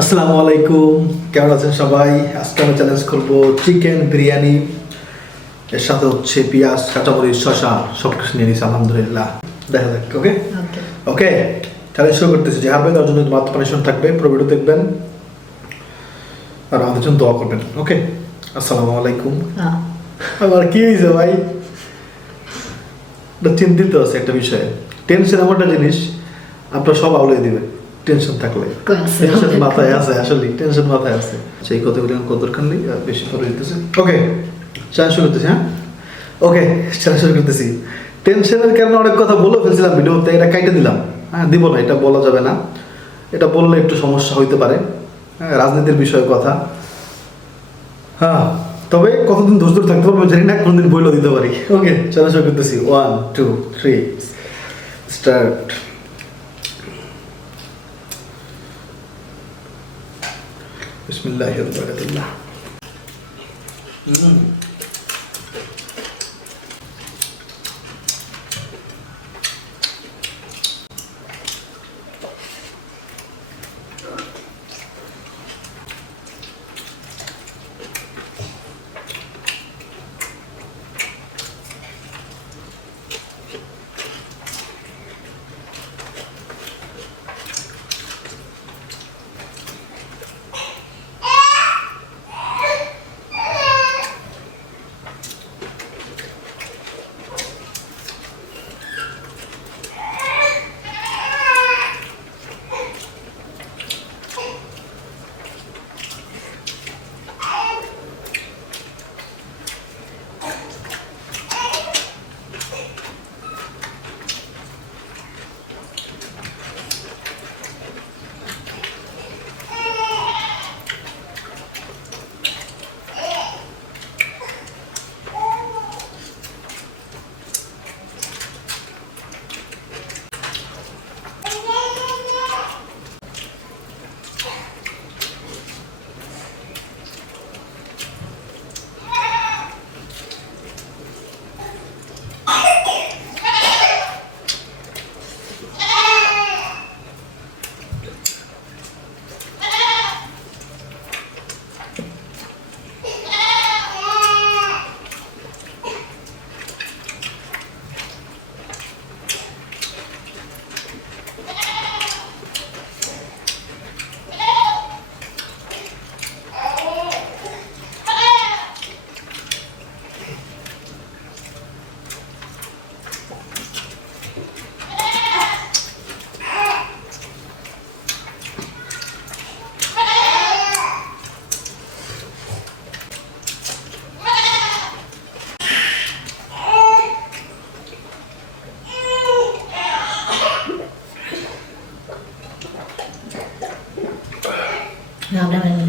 আসসালামু আলাইকুম, কেমন আছেন সবাই? আজকে আমি চ্যালেঞ্জ করব চিকেন বিরিয়ানি, এর সাথে হচ্ছে পেঁয়াজ, কাঁচামরিচ, শসা সব কিছু নিয়ে নিয়েছি। আলহামদুলিল্লাহ, দেখা যাক। ওকে ওকে ওকে, চ্যালেঞ্জ শুরু করতেছি। যে হারবে তার জন্য মাত্র পানিশন থাকবে। পুরো ভিডিও দেখবেন আর আমাদের জন্য দোয়া করবেন। ওকে, আসসালামু আলাইকুম। হ্যাঁ আবার কি হয়েছে ভাই? চিন্তিত আছে একটা বিষয়ে। টেনশন এমন একটা জিনিস, আপনার সব আউলিয়ে দিবে টেনশন থাকলে। টেনশন মাথায় আছে, আসলে টেনশন মাথায় আছে। সেই কথাগুলো কত দরকার নেই, আর বেশি করে দিতেছে। ওকে, চ্যালেঞ্জ শুরু করতেছি। হ্যাঁ ওকে, চ্যালেঞ্জ শুরু করতেছি। টেনশনের কারণে অনেক কথা বলে ফেলছিলাম ভিডিওতে, এটা কাইটে দিলাম। হ্যাঁ, দিব না, এটা বলা যাবে না। এটা বললে একটু সমস্যা হইতে পারে। হ্যাঁ, রাজনীতির বিষয়ে কথা। হ্যাঁ, তবে কতদিন ধৈর্য ধরে থাকতে পারবো জানি না, কোনদিন বইলেও দিতে পারি। ওকে, চ্যালেঞ্জ শুরু করতেছি। 1 2 3 স্টার্ট। বিসমিল্লাহির রহমানির রহিম। রান্না হয়নি।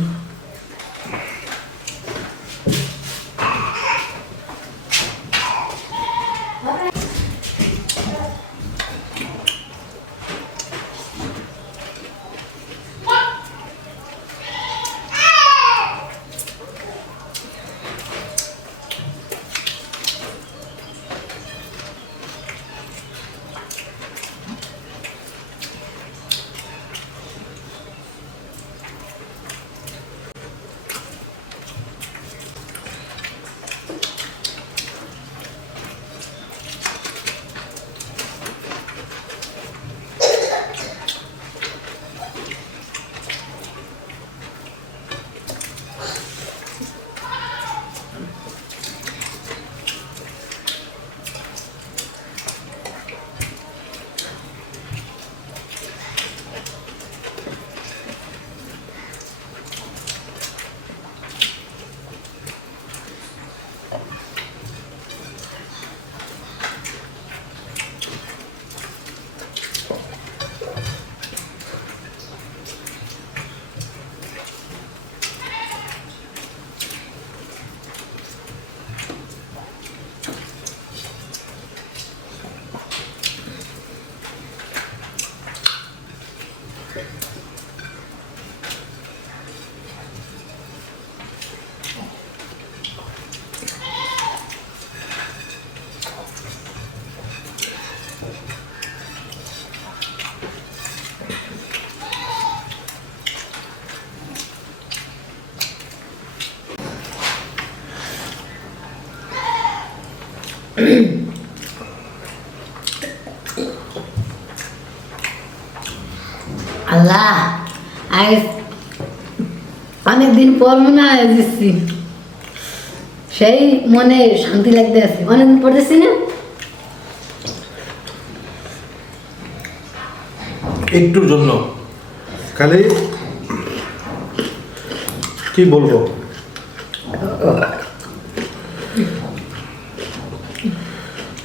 আল্লাহ আজ অনেকদিন পর মনে হয় দিচ্ছি, সেই মনে শান্তি লাগতে আছে। অনেকদিন পড়তেছি না, একটুর জন্য খালি কি বলবো,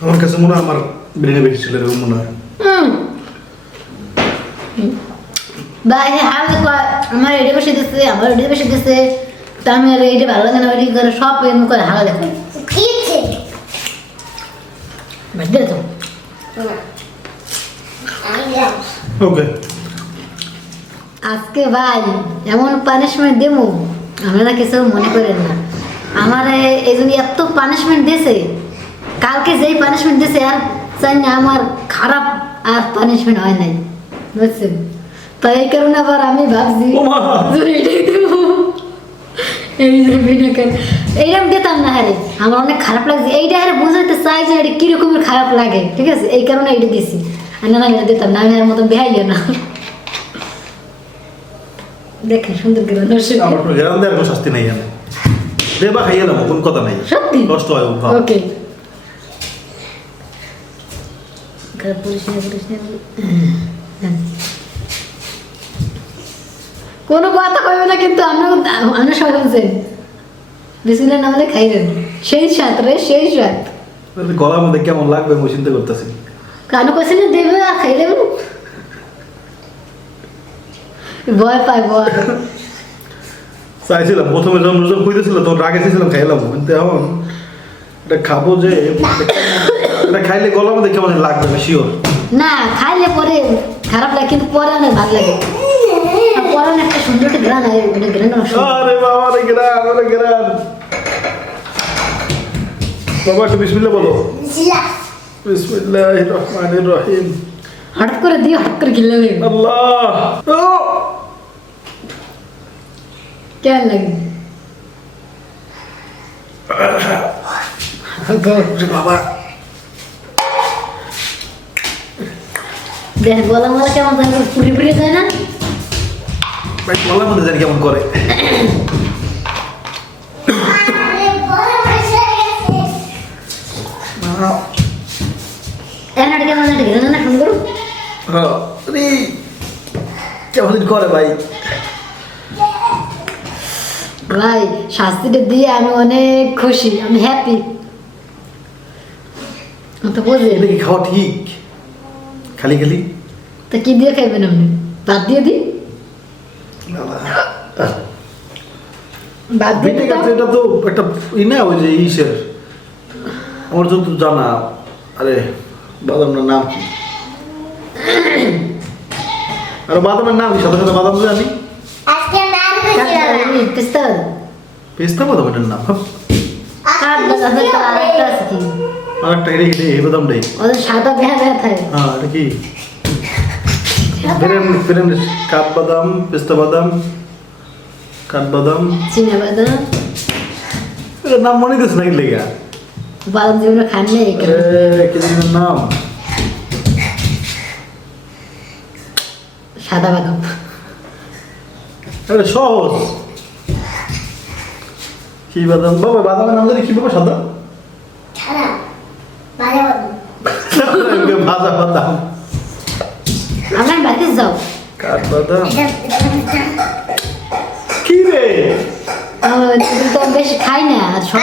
আমার কাছে মনে হয় আমার ব্রেনে বেশি ছিল এরকম মনে হয়। বাইরে হাল আমার এটা বসে দিচ্ছে, আমার এটা বসে দিচ্ছে, তা আমি আর এইটা ভালো লাগে না, ওইটা করে সব এমন করে হালা দেখো বাড়তে তো। ওকে, আজকে ভাই এমন পানিশমেন্ট দেবো আপনারা কিছু মনে করেন না। আমার এই জন্য এত পানিশমেন্ট দিয়েছে, কালকে যেই পানিশমেন্ট দিয়েছে আর চাই না আমার খারাপ আর পানিশমেন্ট হয় নাই, বুঝছেন? তো এই কারণে আবার আমি ভাবছি ওমা! যে এটাই দেবো, এই যে ভিডিওকে এইরকম দিতাম না। হ্যাঁ আমার অনেক খারাপ লাগছে, এইটা আর বুঝাইতে চাই যে এটা কিরকমের খারাপ লাগে, ঠিক আছে? এই কারণে এইটা দিছি, আর না এটা দিতাম না, আমি আর মতন বেহাইয়া না। দেখেন সুন্দর করে আমার কোনো গ্যারান দেওয়ার কোনো শাস্তি নেই, আমি দেবা খাইয়ে নেবো, কোন কথা নাই, সত্যি কষ্ট হয় ভাব। ওকে পরিষ্কার কোনো কথা কইবে না, কিন্তু আমরা সবাই বলছেন বিসমিল্লাহ না বলে খাইবেন, সেই সাথ রে সেই সাথ। গলার মধ্যে কেমন লাগবে আমি চিন্তা করতেছি। কানো কইছে না দেবে আর খাই দেবেন, ভয় পায় ভয়। চাইছিলাম প্রথমে যখন রোজন খুঁজতেছিল তখন রাগে ছিলাম খাইলাম, কিন্তু এখন এটা খাবো যে এটা খাইলে গলার মধ্যে কেমন লাগবে শিওর না, খাইলে পরে খারাপ লাগে, কিন্তু পরে অনেক ভালো লাগে। আর পরে অনেক একটা সুন্দর একটা গ্রান হয়, ওটা গ্রান আরে বাবা রে গ্রান, আরে গ্রান। বাবা একটু বিসমিল্লাহ বলো। বিসমিল্লাহির রহমানির রহিম। হঠাৎ করে দিও, হঠাৎ করে গিলে লাগে আল্লাহ, ও কেমন লাগে বাবা, দেখ গলা মলা কেমন যায়, পুরি পুরি যায় না? ভাই গলার মধ্যে জানি কেমন করে। এনাটা কেমন লাগে গ্রান না সুন্দর? আরে কেমন করে ভাই। ভাই শাস্তিটা দিয়ে আমি অনেক খুশি, আমি হ্যাপি। তো বুঝে এটা কি খাওয়া ঠিক? খালি খালি তা কি দিয়ে খাইবেন আপনি? ভাত দিয়ে দিই, ভাত দিয়ে দিতাম। এটা তো একটা না ওই যে ইসের, আমার যত জানা, আরে বাদামের নাম কি, আর বাদামের নাম কি? সাথে সাথে বাদাম জানি, পিস্তা পেস্তা বাদাম এটার নাম। আরেকটা আছে কি, আর একটা এটা এটা এই বাদামটাই। ওদের সাদা বেহা বেহা থাকে। হ্যাঁ এটা কি ব্রেন ব্রেন কাঠবাদাম, পেস্তা বাদাম, কাঠবাদাম, চিনা বাদাম, এটার নাম মনে দিস নাকি লেগা? বাদাম যেগুলো খান না এই কারণে। কি জানি নাম, সাদা বাদাম। এটা সহজ। কি বাদাম বাবা? বাদামের নাম জানি কি বাবা? সাদা ভাজা বাদাম, আপনার বাড়িতে যাও, কাঠবাদাম। কি রে তো বেশি খাই না, আর সব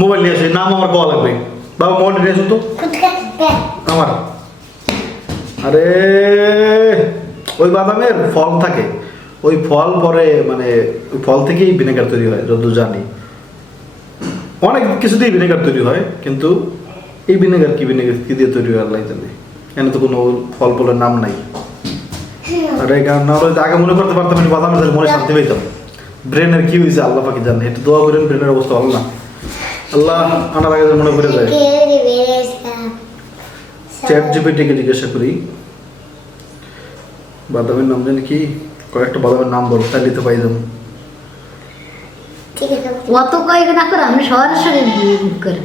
মোবাইল নিয়ে আসে, নাম আমার কওয়া লাগবে। বাবা মোবাইল নিয়ে আসুন তো আমার। আরে ওই বাদামের ফল থাকে, ওই ফল পরে মানে ওই ফল থেকেই ভিনেগার তৈরি হয় যতদূর জানি। অনেক কিছুতেই ভিনেগার তৈরি হয়, কিন্তু এই ভিনেগার কি দিয়ে তৈরি হয় আল্লাহ জানে। এখানে তো কোনো ফল ফলের নাম নাই। আর এই কারণ না হলে আগে মনে করতে পারতাম আমি বাদামের তাহলে মনে শান্তি পাইতাম। ব্রেনের কি হয়েছে আল্লাহ পাকি জানে, একটু দোয়া করেন ব্রেনের অবস্থা ভালো না। আল্লাহ আনার আগে মনে করে যায়। চ্যাট জিপিটিকে জিজ্ঞাসা করি বাদামের নাম জানি কি, কয়েকটা বাদামের নাম বল, তাহলে তো পাই যাবো। অত কয়েক না করে আপনি সরাসরি করে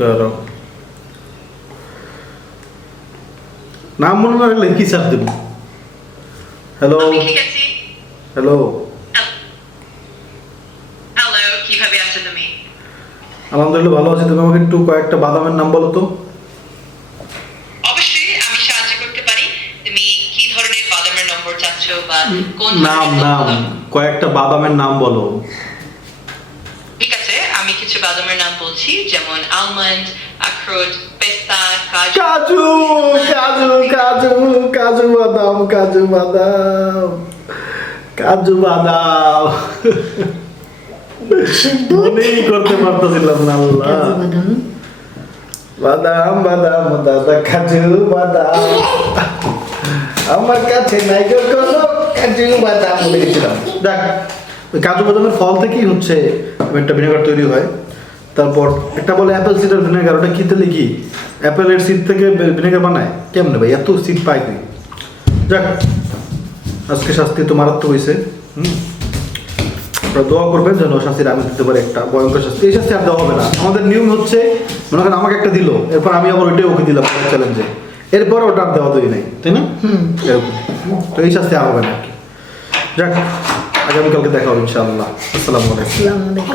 দাঁড়াও, নাম মনে না রাখলে কি চাপ দেব? হ্যালো আমি ঠিক আছি। হ্যালো, হ্যালো, কিভাবে আছো তুমি? আলহামদুলিল্লাহ ভালো আছি। তুমি আমাকে একটু কয়েকটা বাদামের নাম বলো তো। অবশ্যই আমি সাহায্য করতে পারি। তুমি কি ধরনের বাদামের নম্বর চাচ্ছ বা কোন নাম ধরনের নাম বাদাম? কয়েকটা বাদামের নাম বলো। ঠিক আছে, আমি কিছু বাদামের নাম বলছি, যেমন আলমন্ড, আখরোট, পেস্তা, কাজু। কাজু কাজু কাজু কাজু বাদাম, কাজু বাদাম, কাজু বাদাম। মনেই করতে পারতেছিলাম না আল্লাহ। কাজু বাদাম। বাদাম বাদাম দাদা কাজু বাদাম, আমার কাছে নাই গো কোনো কাজু বাদাম বলে গেছিলাম। দেখ, ওই কাজু বাদামের ফল থেকেই হচ্ছে একটা ভিনেগার তৈরি হয়। তারপর একটা বলে অ্যাপেল সিডার ভিনেগার, ওটা কি তেলে কি অ্যাপেলের সিড থেকে ভিনেগার বানায়? কেমনে ভাই এত সিড পাই তুই? যাক, আজকে শাস্তি তো মারাত্মক হয়েছে। আপনারা দোয়া করবেন যেন শাস্তির আমি দিতে পারি একটা ভয়ঙ্কর শাস্তি। এই শাস্তি আর দেওয়া হবে না। আমাদের নিয়ম হচ্ছে, মনে করেন আমাকে একটা দিল, এরপর আমি আবার ওইটাই ওকে দিলাম চ্যালেঞ্জে, এরপর ওটা আর দেওয়া দই নাই, তাই না? এরকম। তো এই শাস্তি আর হবে না আর কি। যাক, আগামীকালকে দেখা হবে ইনশাআল্লাহ। আসসালামু আলাইকুম। আসসালামু আলাইকুম।